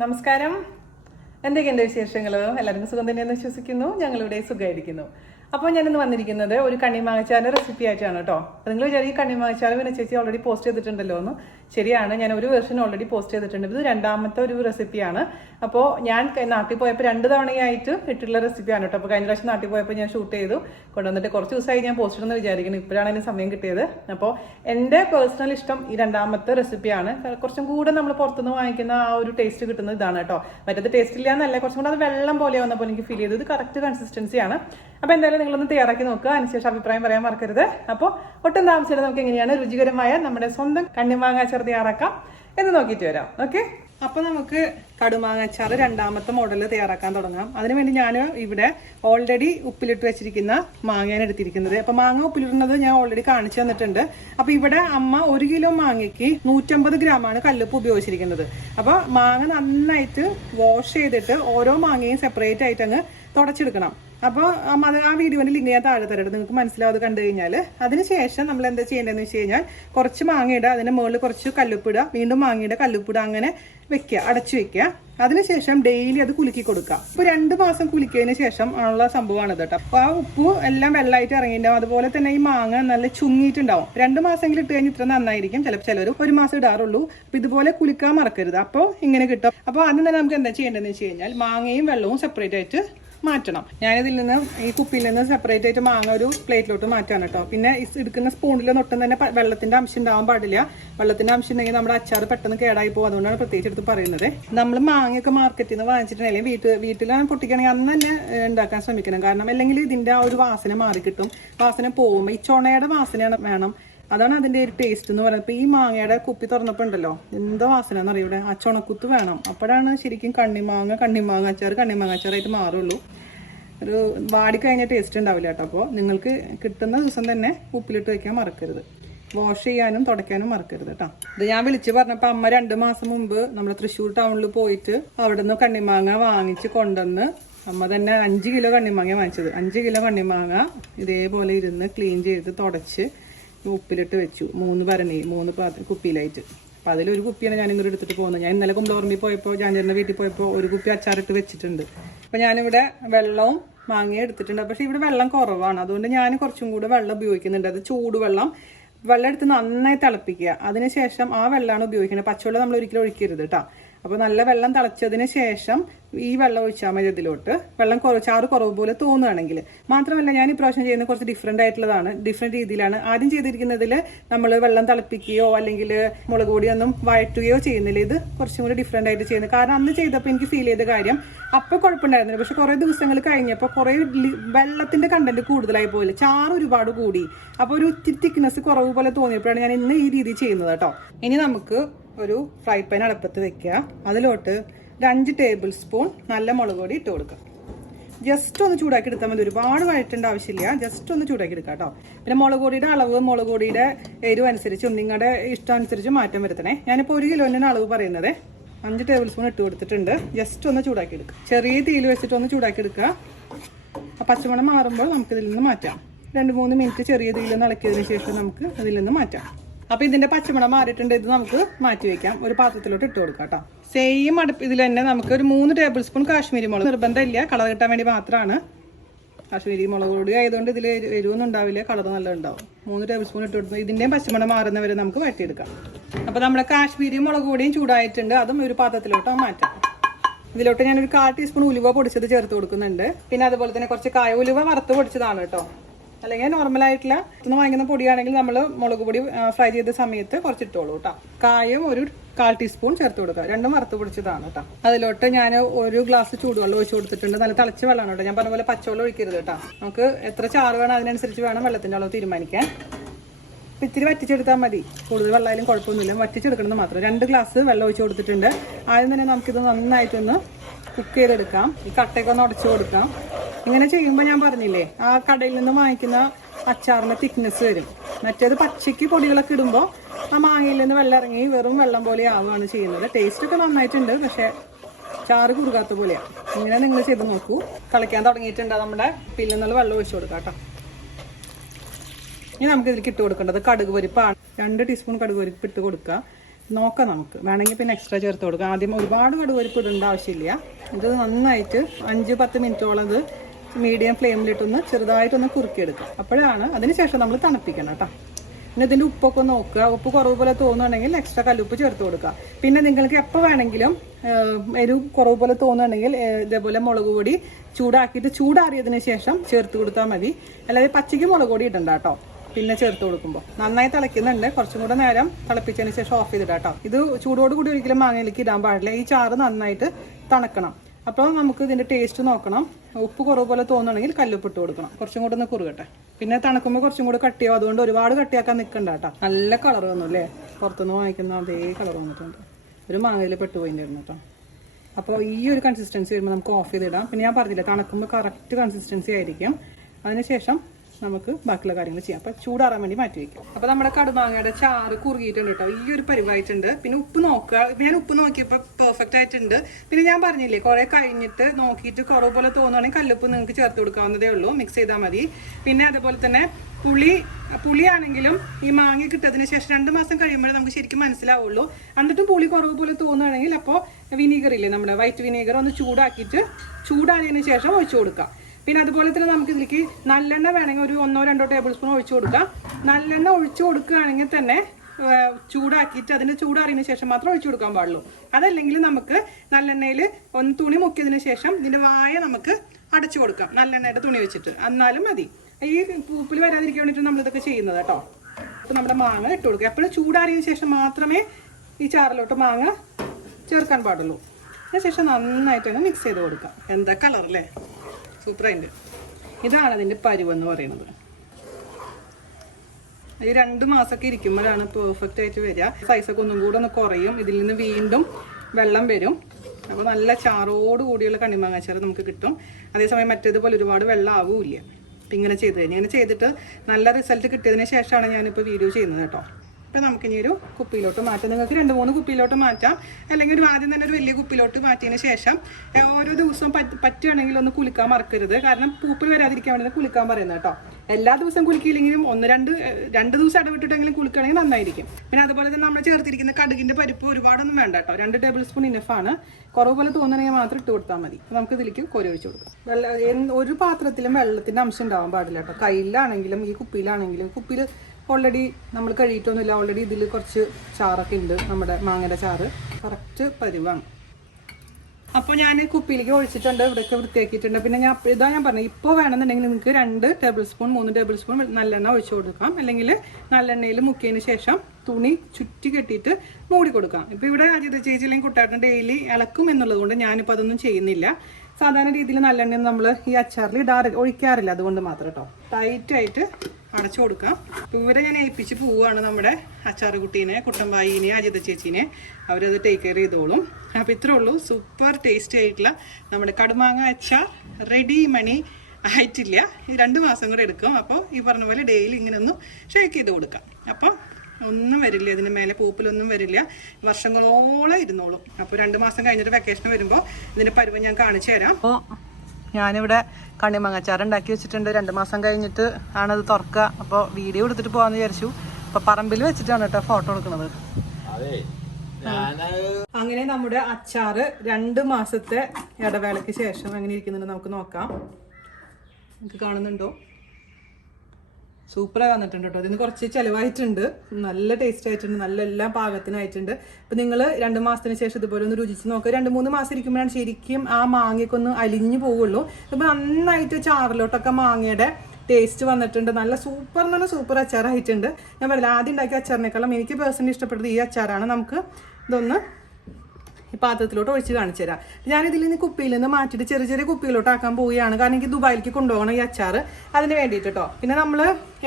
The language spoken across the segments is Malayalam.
നമസ്കാരം. എന്തൊക്കെയുണ്ട് വിശേഷങ്ങൾ? എല്ലാവർക്കും സുഖം തന്നെയെന്ന് വിശ്വസിക്കുന്നു. ഞങ്ങളിവിടെ സുഖമായിരിക്കുന്നു. അപ്പോൾ ഞാനിന്ന് വന്നിരിക്കുന്നത് ഒരു കണ്ണിമാങ്ങച്ചാറിൻ്റെ റെസിപ്പി ആയിട്ടാണ് കേട്ടോ. അപ്പോൾ നിങ്ങൾ വിചാരിക്കും കണ്ണിമാങ്ങച്ചാറ് പിന്നെ ചേച്ചി ഓൾറെഡി പോസ്റ്റ് ചെയ്തിട്ടുണ്ടല്ലോ എന്ന്. ശരിയാണ്, ഞാൻ ഒരു വെർഷൻ ഓൾറെഡി പോസ്റ്റ് ചെയ്തിട്ടുണ്ട്. ഇത് രണ്ടാമത്തെ ഒരു റെസിപ്പിയാണ്. അപ്പോൾ ഞാൻ നാട്ടിൽ പോയപ്പോൾ 2 തവണയായിട്ട് ഇട്ടിട്ടുള്ള റെസിപ്പിയാണ് കേട്ടോ. അപ്പോൾ കഴിഞ്ഞ പ്രാവശ്യം നാട്ടിൽ പോയപ്പോൾ ഞാൻ ഷൂട്ട് ചെയ്തു കൊണ്ടുവന്നിട്ട് കുറച്ച് ദിവസമായി ഞാൻ പോസ്റ്റ് ഇടുമെന്ന് വിചാരിക്കുന്നു. ഇപ്പോഴാണ് അതിന് സമയം കിട്ടിയത്. അപ്പോൾ എൻ്റെ പേഴ്സണൽ ഇഷ്ടം ഈ രണ്ടാമത്തെ റെസിപ്പിയാണ്. കുറച്ചും കൂടെ നമ്മൾ പുറത്തുനിന്ന് വാങ്ങിക്കുന്ന ആ ഒരു ടേസ്റ്റ് കിട്ടുന്നത് ഇതാണ് കേട്ടോ. മറ്റേത് ടേസ്റ്റ് ഇല്ല എന്നല്ല, കുറച്ചും കൂടെ അത് വെള്ളം പോലെ വന്നപ്പോൾ എനിക്ക് ഫീൽ ചെയ്തത്. ഇത് കറക്റ്റ് കൺസിസ്റ്റൻസിയാണ്. അപ്പോൾ എന്തായാലും നിങ്ങളൊന്ന് തയ്യാറാക്കി നോക്കുക. അതിനുശേഷം അഭിപ്രായം പറയാൻ മറക്കരുത്. അപ്പോൾ ഒട്ടും താമസിച്ചിട്ട് നമുക്ക് എങ്ങനെയാണ് രുചികരമായ നമ്മുടെ സ്വന്തം കണ്ണിമാങ്ങാച്ചാർ തയ്യാറാക്കാം എന്ന് നോക്കിയിട്ട് വരാം. ഓക്കെ, അപ്പോൾ നമുക്ക് കടുമാങ്ങാച്ചാറ് രണ്ടാമത്തെ മോഡൽ തയ്യാറാക്കാൻ തുടങ്ങാം. അതിനുവേണ്ടി ഞാൻ ഇവിടെ ഓൾറെഡി ഉപ്പിലിട്ട് വെച്ചിരിക്കുന്ന മാങ്ങയാണ് എടുത്തിരിക്കുന്നത്. അപ്പോൾ മാങ്ങ ഉപ്പിലിടുന്നത് ഞാൻ ഓൾറെഡി കാണിച്ചു തന്നിട്ടുണ്ട്. അപ്പോൾ ഇവിടെ അമ്മ 1 കിലോ മാങ്ങയ്ക്ക് 150 ഗ്രാമാണ് കല്ലുപ്പ് ഉപയോഗിച്ചിരിക്കുന്നത്. അപ്പോൾ മാങ്ങ നന്നായിട്ട് വാഷ് ചെയ്തിട്ട് ഓരോ മാങ്ങയും സെപ്പറേറ്റ് ആയിട്ട് അങ്ങ് തുടച്ചെടുക്കണം. അപ്പോൾ അത് ആ വീഡിയോന്റെ ലിങ്ക് ഞാൻ താഴെ തരട്ടെ, നിങ്ങൾക്ക് മനസ്സിലാവും അത് കണ്ടു കഴിഞ്ഞാൽ. അതിനുശേഷം നമ്മൾ എന്താ ചെയ്യേണ്ടതെന്ന് വെച്ച് കഴിഞ്ഞാൽ കുറച്ച് മാങ്ങയിടുക, അതിൻ്റെ മുകളിൽ കുറച്ച് കല്ലുപ്പിടുക, വീണ്ടും മാങ്ങയുടെ കല്ലുപ്പിടുക, അങ്ങനെ വെക്കുക, അടച്ചു വെക്കുക. അതിനുശേഷം ഡെയിലി അത് കുലുക്കി കൊടുക്കുക. ഇപ്പോൾ 2 മാസം കുലിക്കിയതിന് ശേഷം ഉള്ള സംഭവമാണ് കേട്ടോ. അപ്പോൾ ആ ഉപ്പ് എല്ലാം വെള്ളമായിട്ട് ഇറങ്ങിയിട്ടുണ്ടാവും. അതുപോലെ തന്നെ ഈ മാങ്ങ നല്ല ചുങ്ങിയിട്ടുണ്ടാവും. 2 മാസമെങ്കിലും ഇട്ട് കഴിഞ്ഞാൽ ഇത്ര നന്നായിരിക്കും. ചിലർ 1 മാസം ഇടാറുള്ളൂ. അപ്പോൾ ഇതുപോലെ കുലിക്കാൻ മറക്കരുത്. അപ്പോൾ ഇങ്ങനെ കിട്ടും. അപ്പോൾ ആദ്യം തന്നെ നമുക്ക് എന്താ ചെയ്യേണ്ടതെന്ന് വെച്ച് കഴിഞ്ഞാൽ മാങ്ങയും വെള്ളവും സെപ്പറേറ്റ് ആയിട്ട് മാറ്റണം. ഞാനിതിൽ നിന്ന് ഈ കുപ്പിയിൽ നിന്ന് സെപ്പറേറ്റ് ആയിട്ട് മാങ്ങ ഒരു പ്ലേറ്റിലോട്ട് മാറ്റാണ് കേട്ടോ. പിന്നെ എടുക്കുന്ന സ്പൂണിൽ ഒട്ടും തന്നെ വെള്ളത്തിന്റെ അംശം ഉണ്ടാവാൻ പാടില്ല. വെള്ളത്തിന്റെ അംശം ഉണ്ടെങ്കിൽ നമ്മുടെ അച്ചാർ പെട്ടെന്ന് കേടായി പോകും. അതുകൊണ്ടാണ് പ്രത്യേകിച്ച് എടുത്ത് പറയുന്നത്. നമ്മൾ മാങ്ങയൊക്കെ മാർക്കറ്റിൽ നിന്ന് വാങ്ങിച്ചിട്ടുണ്ടെങ്കിൽ വീട്ടിൽ പൊട്ടിക്കുകയാണെങ്കിൽ അന്ന് തന്നെ ഉണ്ടാക്കാൻ ശ്രമിക്കണം. കാരണം അല്ലെങ്കിൽ ഇതിന്റെ ആ ഒരു വാസന മാറി കിട്ടും. വാസന പോകുമ്പോൾ ഈ ചുണയുടെ വാസന വേണം. അതാണ് അതിന്റെ ഒരു ടേസ്റ്റ് എന്ന് പറയുന്നത്. ഇപ്പൊ ഈ മാങ്ങയുടെ കുപ്പി തുറന്നപ്പോ ഉണ്ടല്ലോ, എന്താ വാസന എന്നറിയോ, ഇവിടെ ആ ചുണക്കുത്ത് വേണം. അപ്പോഴാണ് ശരിക്കും കണ്ണിമാങ്ങാച്ചാറായിട്ട് മാറുള്ളൂ. ഒരു വാടിക്കഴിഞ്ഞ ടേസ്റ്റ് ഉണ്ടാവില്ല കേട്ടോ. അപ്പോൾ നിങ്ങൾക്ക് കിട്ടുന്ന ദിവസം തന്നെ ഉപ്പിലിട്ട് വയ്ക്കാൻ മറക്കരുത്. വാഷ് ചെയ്യാനും തുടയ്ക്കാനും മറക്കരുത് കേട്ടോ. ഇത് ഞാൻ വിളിച്ച് പറഞ്ഞപ്പോൾ അമ്മ 2 മാസം മുമ്പ് നമ്മുടെ തൃശ്ശൂർ ടൗണിൽ പോയിട്ട് അവിടെ നിന്ന് കണ്ണിമാങ്ങ വാങ്ങിച്ച് കൊണ്ടുവന്ന് അമ്മ തന്നെ 5 കിലോ കണ്ണിമാങ്ങ വാങ്ങിച്ചത്. 5 കിലോ കണ്ണിമാങ്ങ ഇതേപോലെ ഇരുന്ന് ക്ലീൻ ചെയ്ത് തുടച്ച് ഉപ്പിലിട്ട് വെച്ചു. 3 ഭരണി 3 പാത്രം കുപ്പിയിലായിട്ട്. അപ്പോൾ അതിലൊരു കുപ്പിയാണ് ഞാൻ ഇങ്ങോട്ട് എടുത്തിട്ട് പോകുന്നത്. ഞാൻ ഇന്നലെ കുമ്പളോർമ്മി പോയപ്പോൾ ജാൻചേട്ടൻ്റെ വീട്ടിൽ പോയപ്പോൾ ഒരു കുപ്പി അച്ചാറിട്ട് വെച്ചിട്ടുണ്ട്. അപ്പോൾ ഞാനിവിടെ വെള്ളവും മാങ്ങയും എടുത്തിട്ടുണ്ട്. പക്ഷേ ഇവിടെ വെള്ളം കുറവാണ്. അതുകൊണ്ട് ഞാൻ കുറച്ചും കൂടെ വെള്ളം ഉപയോഗിക്കുന്നുണ്ട്. അത് ചൂടുവെള്ളം എടുത്ത് നന്നായി തിളപ്പിക്കുക. അതിനുശേഷം ആ വെള്ളമാണ് ഉപയോഗിക്കുന്നത്. പച്ചവെള്ളം നമ്മൾ ഒരിക്കലും ഒഴിക്കരുത് കേട്ടോ. അപ്പോൾ നല്ല വെള്ളം തിളച്ചതിന് ശേഷം ഈ വെള്ളം ഒഴിച്ചാൽ മതി ഇതിലോട്ട്. വെള്ളം ചാറ് കുറവ് പോലെ തോന്നുകയാണെങ്കിൽ. മാത്രമല്ല ഞാൻ ഇപ്രാവശ്യം ചെയ്യുന്നത് കുറച്ച് ഡിഫറെൻ്റ് ആയിട്ടുള്ളതാണ്. ഡിഫറെൻറ്റ് രീതിയിലാണ് ആദ്യം ചെയ്തിരിക്കുന്നതിൽ നമ്മൾ വെള്ളം തിളപ്പിക്കുകയോ അല്ലെങ്കിൽ മുളക് പൊടിയൊന്നും വഴറ്റുകയോ ചെയ്യുന്നില്ല. ഇത് കുറച്ചും കൂടി ഡിഫറെൻ്റ് ആയിട്ട് ചെയ്യുന്നത്. കാരണം അന്ന് ചെയ്തപ്പോൾ എനിക്ക് ഫീൽ ചെയ്ത കാര്യം, അപ്പോൾ കുഴപ്പമുണ്ടായിരുന്നില്ല. പക്ഷെ കുറേ ദിവസങ്ങൾ കഴിഞ്ഞപ്പോൾ കുറേ വെള്ളത്തിൻ്റെ കണ്ടന്റ് കൂടുതലായി പോയില്ല. ചാറ് ഒരുപാട് കൂടി. അപ്പോൾ ഒരു തിക്നെസ് കുറവ് പോലെ തോന്നിയപ്പോഴാണ് ഞാൻ ഇന്ന് ഈ രീതി ചെയ്യുന്നത് കേട്ടോ. ഇനി നമുക്ക് ഒരു ഫ്രൈ പാൻ അടുപ്പത്ത് വെക്കുക. അതിലോട്ട് 5 ടേബിൾ സ്പൂൺ നല്ല മുളക് പൊടി ഇട്ട് കൊടുക്കുക. ജസ്റ്റ് ഒന്ന് ചൂടാക്കി എടുത്താൽ മതി. ഒരുപാട് വഴറ്റേണ്ട ആവശ്യമില്ല. ജസ്റ്റ് ഒന്ന് ചൂടാക്കി എടുക്കുക കേട്ടോ. പിന്നെ മുളക് പൊടിയുടെ അളവ് മുളക് പൊടിയുടെ എരിവ് അനുസരിച്ച് നിങ്ങളുടെ ഇഷ്ടം അനുസരിച്ച് മാറ്റം വരുത്തണേ. ഞാനിപ്പോൾ 1 കിലോൻ്റെ അളവ് പറയുന്നത് 5 ടേബിൾ സ്പൂൺ ഇട്ട് കൊടുത്തിട്ടുണ്ട്. ജസ്റ്റ് ഒന്ന് ചൂടാക്കി എടുക്കുക. ചെറിയ തീയിൽ വെച്ചിട്ട് ഒന്ന് ചൂടാക്കി എടുക്കുക. ആ പച്ചമണം മാറുമ്പോൾ നമുക്കിതിൽ നിന്ന് മാറ്റാം. 2-3 മിനിറ്റ് ചെറിയ തീയിൽ ഒന്ന് ഇളക്കിയതിന് ശേഷം നമുക്ക് അതിൽ നിന്ന് മാറ്റാം. അപ്പോൾ ഇതിന്റെ പച്ചമണം മാറിയിട്ടുണ്ട്. ഇത് നമുക്ക് മാറ്റി വെക്കാം. ഒരു പാത്രത്തിലോട്ട് ഇട്ട് കൊടുക്കാം കേട്ടോ. സെയിം അടുപ്പ് ഇതിൽ തന്നെ നമുക്ക് ഒരു 3 ടേബിൾ സ്പൂൺ കാശ്മീരി മുളക്, നിർബന്ധമില്ല, കളർ കിട്ടാൻ വേണ്ടി മാത്രമാണ്. കാശ്മീരി മുളക് പൊടി ആയതുകൊണ്ട് ഇതിൽ എരിവൊന്നും ഉണ്ടാവില്ല, കളർ നല്ല ഉണ്ടാവും. 3 ടേബിൾ സ്പൂൺ ഇട്ട് കൊടുത്തു. ഇതിന്റെയും പച്ചമണം മാറുന്നവരെ നമുക്ക് വഴറ്റിയെടുക്കാം. അപ്പോൾ നമ്മുടെ കാശ്മീരി മുളക് പൊടിയും ചൂടായിട്ടുണ്ട്. അതും ഒരു പാത്രത്തിലോട്ട് മാറ്റാം. ഇതിലോട്ട് ഞാനൊരു 1/4 ടീസ്പൂൺ ഉലുവ പൊടിച്ചത് ചേർത്ത് കൊടുക്കുന്നുണ്ട്. പിന്നെ അതുപോലെ തന്നെ കുറച്ച് കായ ഉലുവ വറുത്ത് പൊടിച്ചതാണ് കേട്ടോ. അല്ലെങ്കിൽ നോർമലായിട്ടുള്ള വാങ്ങിക്കുന്ന പൊടിയാണെങ്കിൽ നമ്മൾ മുളക് പൊടി ഫ്രൈ ചെയ്ത സമയത്ത് കുറച്ച് ഇട്ടോളൂ കേട്ടോ. കായും ഒരു 1/4 ടീസ്പൂൺ ചേർത്ത് കൊടുക്കുക. 2 വറുത്ത് പൊടിച്ചതാണ് കേട്ടോ. അതിലോട്ട് ഞാൻ 1 ഗ്ലാസ് ചൂടുവെള്ളം ഒഴിച്ചു കൊടുത്തിട്ടുണ്ട്. നല്ല തിളച്ച വെള്ളമാണ് കേട്ടോ. ഞാൻ പറഞ്ഞ പോലെ പച്ചവെള്ളം ഒഴിക്കരുത് കേട്ടോ. നമുക്ക് എത്ര ചാറ് വേണം അതിനനുസരിച്ച് വേണം വെള്ളത്തിൻ്റെ അളവ് തീരുമാനിക്കാൻ. ഇത്തിരി വറ്റിച്ചെടുത്താൽ മതി. കൂടുതൽ വെള്ളമായാലും കുഴപ്പമൊന്നുമില്ല, വറ്റിച്ചെടുക്കണമെന്ന് മാത്രം. 2 ഗ്ലാസ് വെള്ളം ഒഴിച്ചു കൊടുത്തിട്ടുണ്ട്. ആദ്യം തന്നെ നമുക്കിത് നന്നായിട്ടൊന്ന് കുക്ക് ചെയ്തെടുക്കാം. ഈ കട്ടയൊക്കെ ഒന്ന് ഉടച്ചു കൊടുക്കാം. ഇങ്ങനെ ചെയ്യുമ്പോൾ ഞാൻ പറഞ്ഞില്ലേ, ആ കടയിൽ നിന്ന് വാങ്ങിക്കുന്ന അച്ചാറിൻ്റെ തിക്നെസ് വരും. മറ്റേത് പച്ചയ്ക്ക് പൊടികളൊക്കെ ഇടുമ്പോൾ ആ മാങ്ങയിൽ നിന്ന് വെള്ളം ഇറങ്ങി വെറും വെള്ളം പോലെ ആവുകയാണ് ചെയ്യുന്നത്. ടേസ്റ്റൊക്കെ നന്നായിട്ടുണ്ട്, പക്ഷേ ചാറ് കുറുകാത്ത പോലെയാണ്. ഇങ്ങനെ നിങ്ങൾ ചെയ്ത് നോക്കൂ. കളിക്കാൻ തുടങ്ങിയിട്ടുണ്ട്. നമ്മുടെ പിന്നിൽ നിന്നുള്ള വെള്ളം ഒഴിച്ചു കൊടുക്കാം കേട്ടോ. ഇനി നമുക്ക് ഇതിലേക്ക് ഇട്ട് കൊടുക്കേണ്ടത് കടുക് പരിപ്പാണ്. 2 ടീസ്പൂൺ കടുക് പരിപ്പ് ഇട്ട് കൊടുക്കുക. നോക്കാം നമുക്ക് വേണമെങ്കിൽ പിന്നെ എക്സ്ട്രാ ചേർത്ത് കൊടുക്കാം. ആദ്യം ഒരുപാട് കടുവരിപ്പ് ഇടേണ്ട ആവശ്യമില്ല. ഇത് നന്നായിട്ട് 5-10 മിനിറ്റോളം ഇത് മീഡിയം ഫ്ലെയിമിലിട്ടൊന്ന് ചെറുതായിട്ടൊന്ന് കുറുക്കിയെടുക്കുക. അപ്പോഴാണ് അതിനുശേഷം നമ്മൾ തണുപ്പിക്കണം കേട്ടോ. പിന്നെ ഇതിൻ്റെ ഉപ്പൊക്കെ നോക്കുക. ഉപ്പ് കുറവ് പോലെ തോന്നുകയാണെങ്കിൽ എക്സ്ട്രാ കല്ലുപ്പ് ചേർത്ത് കൊടുക്കുക. പിന്നെ നിങ്ങൾക്ക് എപ്പോൾ വേണമെങ്കിലും എരിവ് കുറവ് പോലെ തോന്നുകയാണെങ്കിൽ ഇതേപോലെ മുളക് പൊടി ചൂടാക്കിയിട്ട് ചൂടാറിയതിന് ശേഷം ചേർത്ത് കൊടുത്താൽ മതി. അല്ലാതെ പച്ചയ്ക്ക് മുളക് പൊടി ഇടണ്ട കേട്ടോ. പിന്നെ ചേർത്ത് കൊടുക്കുമ്പോൾ നന്നായി തിളയ്ക്കുന്നുണ്ട്. കുറച്ചും കൂടെ നേരം തിളപ്പിച്ചതിന് ശേഷം ഓഫ് ചെയ്തിടാം കേട്ടോ. ഇത് ചൂടോട് കൂടി ഒരിക്കലും മാങ്ങയിലേക്ക് ഇടാൻ പാടില്ല. ഈ ചാറ് നന്നായിട്ട് തണുക്കണം. അപ്പോൾ നമുക്ക് ഇതിൻ്റെ ടേസ്റ്റ് നോക്കണം. ഉപ്പ് കുറവ് പോലെ തോന്നുകയാണെങ്കിൽ കല്ലുപ്പ് ഇട്ട് കൊടുക്കണം. കുറച്ചും കൂടെ ഒന്ന് കുറുകട്ടെ. പിന്നെ തണുക്കുമ്പോൾ കുറച്ചും കൂടെ കട്ടിയാവും. അതുകൊണ്ട് ഒരുപാട് കട്ടിയാക്കാൻ നിൽക്കണ്ട കേട്ടോ. നല്ല കളർ വന്നു അല്ലേ? പുറത്തുനിന്ന് വാങ്ങിക്കുന്ന അതേ കളർ വന്നിട്ടുണ്ട്. ഒരു മാങ്ങയിൽ പെട്ടുപോയിട്ടുണ്ടായിരുന്നു കേട്ടോ. അപ്പോൾ ഈ ഒരു കൺസിസ്റ്റൻസി വരുമ്പോൾ നമുക്ക് ഓഫ് ചെയ്തിടാം. പിന്നെ ഞാൻ പറഞ്ഞില്ല, തണുക്കുമ്പോൾ കറക്റ്റ് കൺസിസ്റ്റൻസി ആയിരിക്കും. അതിനുശേഷം നമുക്ക് ബാക്കിയുള്ള കാര്യങ്ങൾ ചെയ്യാം. അപ്പോൾ ചൂടാറാൻ വേണ്ടി മാറ്റി വയ്ക്കും. അപ്പോൾ നമ്മുടെ കടുമാങ്ങയുടെ ചാറ് കുറുകിയിട്ടുണ്ട് കേട്ടോ. ഈ ഒരു പരിവായിട്ടുണ്ട്. പിന്നെ ഉപ്പ് നോക്കുക. ഞാൻ ഉപ്പ് നോക്കിയപ്പോൾ പെർഫെക്റ്റ് ആയിട്ടുണ്ട്. പിന്നെ ഞാൻ പറഞ്ഞില്ലേ, കുറേ കഴിഞ്ഞിട്ട് നോക്കിയിട്ട് കുറവ് പോലെ തോന്നുകയാണെങ്കിൽ കല്ലുപ്പ് നിങ്ങൾക്ക് ചേർത്ത് കൊടുക്കാവുന്നതേ ഉള്ളൂ. മിക്സ് ചെയ്താൽ മതി. പിന്നെ അതുപോലെ തന്നെ പുളിയാണെങ്കിലും ഈ മാങ്ങ കിട്ടതിന് ശേഷം 2 മാസം കഴിയുമ്പോഴേ നമുക്ക് ശരിക്കും മനസ്സിലാവുള്ളൂ. എന്നിട്ടും പുളി കുറവ് പോലെ തോന്നുകയാണെങ്കിൽ അപ്പോൾ വിനീഗർ ഇല്ലേ, നമ്മുടെ വൈറ്റ് വിനീഗർ ഒന്ന് ചൂടാറിയതിന് ശേഷം ഒഴിച്ചു കൊടുക്കാം. പിന്നെ അതുപോലെ തന്നെ നമുക്ക് ഇതിലേക്ക് നല്ലെണ്ണ വേണമെങ്കിൽ ഒരു 1-2 ടേബിൾ സ്പൂൺ ഒഴിച്ചു കൊടുക്കാം. നല്ലെണ്ണ ഒഴിച്ചു കൊടുക്കുകയാണെങ്കിൽ തന്നെ ചൂടാക്കിയിട്ട് അതിൻ്റെ ചൂടാറിയതിന് ശേഷം മാത്രം ഒഴിച്ചു കൊടുക്കാൻ പാടുള്ളൂ. അതല്ലെങ്കിൽ നമുക്ക് നല്ലെണ്ണയിൽ ഒന്ന് തുണി മുക്കിയതിന് ശേഷം ഇതിൻ്റെ വായ നമുക്ക് അടച്ചു കൊടുക്കാം. നല്ലെണ്ണയുടെ തുണി വെച്ചിട്ട് എന്നാലും മതി. ഈ പൂപ്പിൽ വരാതിരിക്കാൻ വേണ്ടിയിട്ട് നമ്മളിതൊക്കെ ചെയ്യുന്നത് കേട്ടോ. അപ്പോൾ നമ്മുടെ മാങ്ങ ഇട്ട് കൊടുക്കുക. എപ്പോഴും ചൂടാറിയതിന് ശേഷം മാത്രമേ ഈ ചാറിലോട്ട് മാങ്ങ ചേർക്കാൻ പാടുള്ളൂ. അതിനുശേഷം നന്നായിട്ടങ്ങ് മിക്സ് ചെയ്ത് കൊടുക്കാം. എന്താ കളറല്ലേ, സൂപ്പറായിട്ട്. ഇതാണ് അതിൻ്റെ പരുവെന്ന് പറയുന്നത്. ഈ 2 മാസമൊക്കെ ഇരിക്കുമ്പോഴാണ് പെർഫെക്റ്റ് ആയിട്ട് വരിക. സൈസൊക്കെ ഒന്നും കൂടെ ഒന്ന് കുറയും. ഇതിൽ നിന്ന് വീണ്ടും വെള്ളം വരും. അപ്പോൾ നല്ല ചാറോട് കൂടിയുള്ള കണ്ണിമാങ്ങാച്ചാറ് നമുക്ക് കിട്ടും. അതേസമയം മറ്റേതുപോലെ ഒരുപാട് വെള്ളം ആവില്ല. അപ്പം ഇങ്ങനെ ചെയ്തിട്ട് നല്ല റിസൾട്ട് കിട്ടിയതിന് ശേഷമാണ് ഞാനിപ്പോൾ വീഡിയോ ചെയ്യുന്നത് കേട്ടോ. അപ്പോൾ നമുക്കിനി ഒരു കുപ്പിയിലോട്ട് മാറ്റാം. നിങ്ങൾക്ക് 2-3 കുപ്പിയിലോട്ട് മാറ്റാം. അല്ലെങ്കിൽ ആദ്യം തന്നെ ഒരു വലിയ കുപ്പിയിലോട്ട് മാറ്റിയതിന് ശേഷം ഓരോ ദിവസവും പറ്റുകയാണെങ്കിൽ ഒന്ന് കുലുക്കാൻ മറക്കരുത്. കാരണം പൂപ്പിൽ വരാതിരിക്കാൻ വേണ്ടി കുലുക്കാൻ പറയുന്നത് കേട്ടോ. എല്ലാ ദിവസവും കുലുക്കിയില്ലെങ്കിലും 1-2 ദിവസം ഇടവിട്ടിട്ടെങ്കിലും കുലുക്കുകയാണെങ്കിൽ നന്നായിരിക്കും. പിന്നെ അതുപോലെ തന്നെ നമ്മൾ ചേർത്തിരിക്കുന്ന കടുകിൻ്റെ പരിപ്പ് ഒരുപാടൊന്നും വേണ്ട കേട്ടോ. 2 ടേബിൾ സ്പൂൺ ഇനഫാണ്. കുറവ് പോലെ തോന്നുകയാണെങ്കിൽ മാത്രം ഇട്ട് കൊടുത്താൽ മതി. നമുക്ക് ഇതിലേക്ക് കോരി ഒഴിച്ച് കൊടുക്കാം. ഒരു പാത്രത്തിലും വെള്ളത്തിൻ്റെ അംശം ഉണ്ടാവാൻ പാടില്ല കേട്ടോ. കയ്യിലാണെങ്കിലും ഈ കുപ്പിയിലാണെങ്കിലും. കുപ്പിയിൽ ഓൾറെഡി നമ്മൾ കഴിയിട്ടൊന്നുമില്ല. ഓൾറെഡി ഇതിൽ കുറച്ച് ചാറൊക്കെ ഉണ്ട്. നമ്മുടെ മാങ്ങയുടെ ചാറ് കറക്റ്റ് പരിവാണ്. അപ്പോൾ ഞാൻ കുപ്പിയിലേക്ക് ഒഴിച്ചിട്ടുണ്ട്. ഇവിടെയൊക്കെ വൃത്തിയാക്കിയിട്ടുണ്ട്. പിന്നെ ഞാൻ പറഞ്ഞു, ഇപ്പോൾ വേണമെന്നുണ്ടെങ്കിൽ നിങ്ങൾക്ക് 2 ടേബിൾ സ്പൂൺ 3 ടേബിൾ സ്പൂൺ നല്ലെണ്ണ ഒഴിച്ചു കൊടുക്കാം. അല്ലെങ്കിൽ നല്ലെണ്ണയിൽ മുക്കിയതിന് ശേഷം തുണി ചുറ്റി കെട്ടിയിട്ട് മൂടി കൊടുക്കാം. ഇപ്പോൾ ഇവിടെ അജിത ചേച്ചി അല്ലെങ്കിൽ കുട്ടാട്ടൻ ഡെയിലി ഇളക്കും എന്നുള്ളത് കൊണ്ട് ഞാനിപ്പോൾ അതൊന്നും ചെയ്യുന്നില്ല. സാധാരണ രീതിയിൽ നല്ലെണ്ണ നമ്മൾ ഈ അച്ചാറിൽ ഒഴിക്കാറില്ല. അതുകൊണ്ട് മാത്രം കേട്ടോ. ടൈറ്റായിട്ട് അടച്ചു കൊടുക്കാം. അപ്പോൾ ഇവരെ ഞാൻ ഏൽപ്പിച്ച് പോവുകയാണ്. നമ്മുടെ അച്ചാറ് കുട്ടീനെ, കുട്ടമ്പായിനെ, അജിത ചേച്ചീനെ. അവരത് ടേക്ക് കെയർ ചെയ്തോളും. അപ്പോൾ ഇത്രേ ഉള്ളൂ. സൂപ്പർ ടേസ്റ്റി ആയിട്ടുള്ള നമ്മുടെ കടുമാങ്ങ അച്ചാർ റെഡി മണി ആയിട്ടില്ല. 2 മാസം കൂടെ എടുക്കും. അപ്പോൾ ഈ പറഞ്ഞ പോലെ ഡെയിലി ഇങ്ങനെ ഒന്ന് ഷേക്ക് ചെയ്ത് കൊടുക്കാം. അപ്പോൾ ഒന്നും വരില്ല, ഇതിന് മേലെ പൂപ്പിലൊന്നും വരില്ല. വർഷങ്ങളോളം ഇരുന്നോളും. അപ്പോൾ 2 മാസം കഴിഞ്ഞിട്ട് വെക്കേഷൻ വരുമ്പോൾ ഇതിൻ്റെ പരുവം ഞാൻ കാണിച്ചു തരാം. അപ്പോൾ ഞാനിവിടെ കണ്ണിമാങ്ങാച്ചാർ ഉണ്ടാക്കി വെച്ചിട്ടുണ്ട്. 2 മാസം കഴിഞ്ഞിട്ട് ആണത് തുറക്കുക. അപ്പോൾ വീഡിയോ എടുത്തിട്ട് പോകാമെന്ന് വിചാരിച്ചു. അപ്പോൾ പറമ്പിൽ വെച്ചിട്ടാണ് കേട്ടോ ഫോട്ടോ എടുക്കുന്നത്. അങ്ങനെ നമ്മുടെ അച്ചാറ് 2 മാസത്തെ ഇടവേളയ്ക്ക് ശേഷം എങ്ങനെ ഇരിക്കുന്നുണ്ട് നമുക്ക് നോക്കാം. നിങ്ങൾക്ക് കാണുന്നുണ്ടോ? സൂപ്പറായി വന്നിട്ടുണ്ട് കേട്ടോ. ഇതിന് കുറച്ച് ചിലവായിട്ടുണ്ട്. നല്ല ടേസ്റ്റ് ആയിട്ടുണ്ട്. നല്ല എല്ലാം പാകത്തിനായിട്ടുണ്ട്. അപ്പം നിങ്ങൾ 2 മാസത്തിന് ശേഷം ഇതുപോലെ ഒന്ന് രുചിച്ച് നോക്കുക. 2-3 മാസം ഇരിക്കുമ്പോഴാണ് ശരിക്കും ആ മാങ്ങയൊക്കെ ഒന്ന് അലിഞ്ഞു പോവുള്ളൂ. ഇപ്പം നന്നായിട്ട് ചാറിലോട്ടൊക്കെ മാങ്ങയുടെ ടേസ്റ്റ് വന്നിട്ടുണ്ട്. നല്ല സൂപ്പർ അച്ചാറായിട്ടുണ്ട്. ഞാൻ പറയില്ല, ആദ്യം ഉണ്ടാക്കിയ അച്ചാറിനേക്കാളും എനിക്ക് പേഴ്സണലി ഇഷ്ടപ്പെട്ടത് ഈ അച്ചാറാണ്. നമുക്ക് ഇതൊന്ന് ഈ പാത്രത്തിലോട്ട് ഒഴിച്ച് കാണിച്ചു തരാം. ഞാനിതിൽ നിന്ന് കുപ്പിയിൽ നിന്ന് മാറ്റിയിട്ട് ചെറിയ കുപ്പിയിലോട്ട് ആക്കാൻ പോവുകയാണ്. കാരണം എനിക്ക് ദുബായിലേക്ക് കൊണ്ടുപോകണം ഈ അച്ചാറ്. അതിന് വേണ്ടിയിട്ട് കേട്ടോ. പിന്നെ നമ്മൾ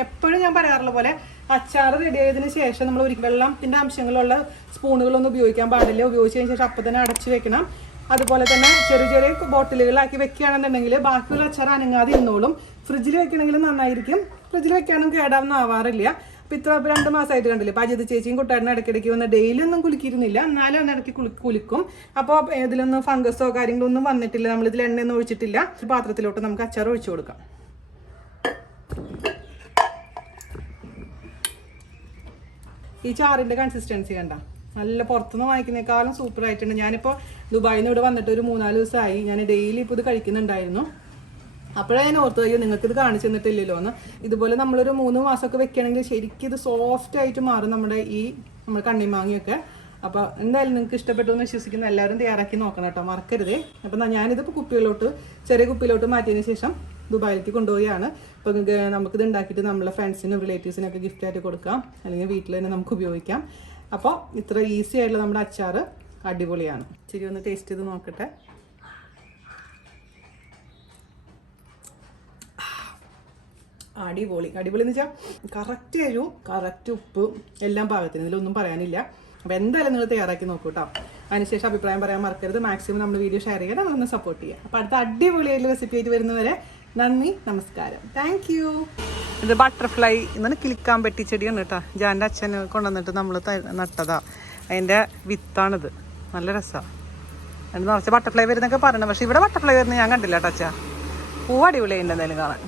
എപ്പോഴും ഞാൻ പറയാറുള്ള പോലെ അച്ചാർ റെഡി ആയതിനു ശേഷം നമ്മൾ ഒരു വെള്ളത്തിൻ്റെ അംശങ്ങളുള്ള സ്പൂണുകളൊന്നും ഉപയോഗിക്കാൻ പാടില്ല. ഉപയോഗിച്ചതിന് ശേഷം അപ്പം തന്നെ അടച്ചു വെക്കണം. അതുപോലെ തന്നെ ചെറിയ ബോട്ടിലുകളാക്കി വെക്കുകയാണെന്നുണ്ടെങ്കിൽ ബാക്കിയുള്ള അച്ചാർ അനങ്ങാതെ ഇരുന്നോളും. ഫ്രിഡ്ജിൽ വെക്കണമെങ്കിൽ നന്നായിരിക്കും. ഫ്രിഡ്ജിൽ വെക്കാനും കേടാവൊന്നും ആവാറില്ല. അപ്പോൾ ഇത്ര 2 മാസമായിട്ട് കണ്ടില്ലേ. അപ്പോൾ അജിത ചേച്ചിയും കുട്ടാടിനും ഇടയ്ക്കിടയ്ക്ക് വന്ന് ഡെയിലി ഒന്നും കുലുക്കിയിരുന്നില്ല. എന്നാലും അന്ന് ഇടയ്ക്ക് കുലുക്കും. അപ്പോൾ ഇതിലൊന്നും ഫംഗസോ കാര്യങ്ങളോ ഒന്നും വന്നിട്ടില്ല. നമ്മളിതിൽ എണ്ണയൊന്നും ഒഴിച്ചിട്ടില്ല. പാത്രത്തിലോട്ട് നമുക്ക് അച്ചാർ ഒഴിച്ചു കൊടുക്കാം. ഈ ചാറിൻ്റെ കൺസിസ്റ്റൻസി കണ്ട നല്ല പുറത്തുനിന്ന് വാങ്ങിക്കുന്നേക്കാളും സൂപ്പർ ആയിട്ടുണ്ട്. ഞാനിപ്പോൾ ദുബായിൽ നിന്ന് ഇവിടെ വന്നിട്ട് ഒരു 3-4 ദിവസമായി. ഞാൻ ഡെയിലി ഇപ്പോൾ ഇത് കഴിക്കുന്നുണ്ടായിരുന്നു. അപ്പോഴാണ് ഞാൻ ഓർത്ത് അയ്യോ നിങ്ങൾക്ക് ഇത് കാണിച്ചു തന്നിട്ടില്ലല്ലോ എന്ന്. ഇതുപോലെ നമ്മളൊരു 3 മാസമൊക്കെ വെക്കുകയാണെങ്കിൽ ശരിക്കും ഇത് സോഫ്റ്റ് ആയിട്ട് മാറും നമ്മുടെ കണ്ണിമാങ്ങയൊക്കെ. അപ്പോൾ എന്തായാലും നിങ്ങൾക്ക് ഇഷ്ടപ്പെട്ടു എന്ന് വിശ്വസിക്കുന്ന എല്ലാവരും തയ്യാറാക്കി നോക്കണം കേട്ടോ, മറക്കരുതേ. അപ്പം ഞാനിതിപ്പോൾ ചെറിയ കുപ്പിയിലോട്ട് മാറ്റിയതിന് ശേഷം ദുബായിലേക്ക് കൊണ്ടുപോവുകയാണ്. അപ്പോൾ നമുക്കിത് ഉണ്ടാക്കിയിട്ട് നമ്മളെ ഫ്രണ്ട്സിനും റിലേറ്റീവ്സിനൊക്കെ ഗിഫ്റ്റായിട്ട് കൊടുക്കാം, അല്ലെങ്കിൽ വീട്ടിൽ തന്നെ നമുക്ക് ഉപയോഗിക്കാം. അപ്പോൾ ഇത്ര ഈസി ആയിട്ടുള്ള നമ്മുടെ അച്ചാർ അടിപൊളിയാണ്. ഇച്ചിരി ഒന്ന് ടേസ്റ്റ് ചെയ്ത് നോക്കട്ടെ. അടിപൊളി എന്ന് വെച്ചാൽ കറക്റ്റ് എരിവും കറക്റ്റ് ഉപ്പ് എല്ലാം പാകത്തിന്, ഇതിലൊന്നും പറയാനില്ല. അപ്പോൾ എന്തായാലും നിങ്ങൾ തയ്യാറാക്കി നോക്കൂ കേട്ടോ. അതിനുശേഷം അഭിപ്രായം പറയാൻ മറക്കരുത്. മാക്സിമം നമ്മൾ വീഡിയോ ഷെയർ ചെയ്യാൻ നമ്മളൊന്ന് സപ്പോർട്ട് ചെയ്യാം. അപ്പോൾ അടുത്ത അടിപൊളിയായിട്ടുള്ള റെസിപ്പി ആയിട്ട് വരുന്നവരെ നന്ദി, നമസ്കാരം, താങ്ക് യു. ഇത് ബട്ടർഫ്ലൈ ഇങ്ങനെ കിളിക്കാൻ പറ്റി ചെടിയാണ് കേട്ടോ. ജാൻ്റെ അച്ഛന് കൊണ്ടുവന്നിട്ട് നമ്മൾ നട്ടതാ. അതിൻ്റെ വിത്താണിത്. നല്ല രസമാണ്. അതിന് നിറച്ച് ബട്ടർഫ്ലൈ വരുന്നൊക്കെ പറയണം. പക്ഷേ ഇവിടെ ബട്ടർഫ്ലൈ വരുന്നത് ഞാൻ കണ്ടില്ല കേട്ടോ അച്ഛാ. പൂവ് അടിപൊളിയായിട്ട് എന്തായാലും കാണാൻ.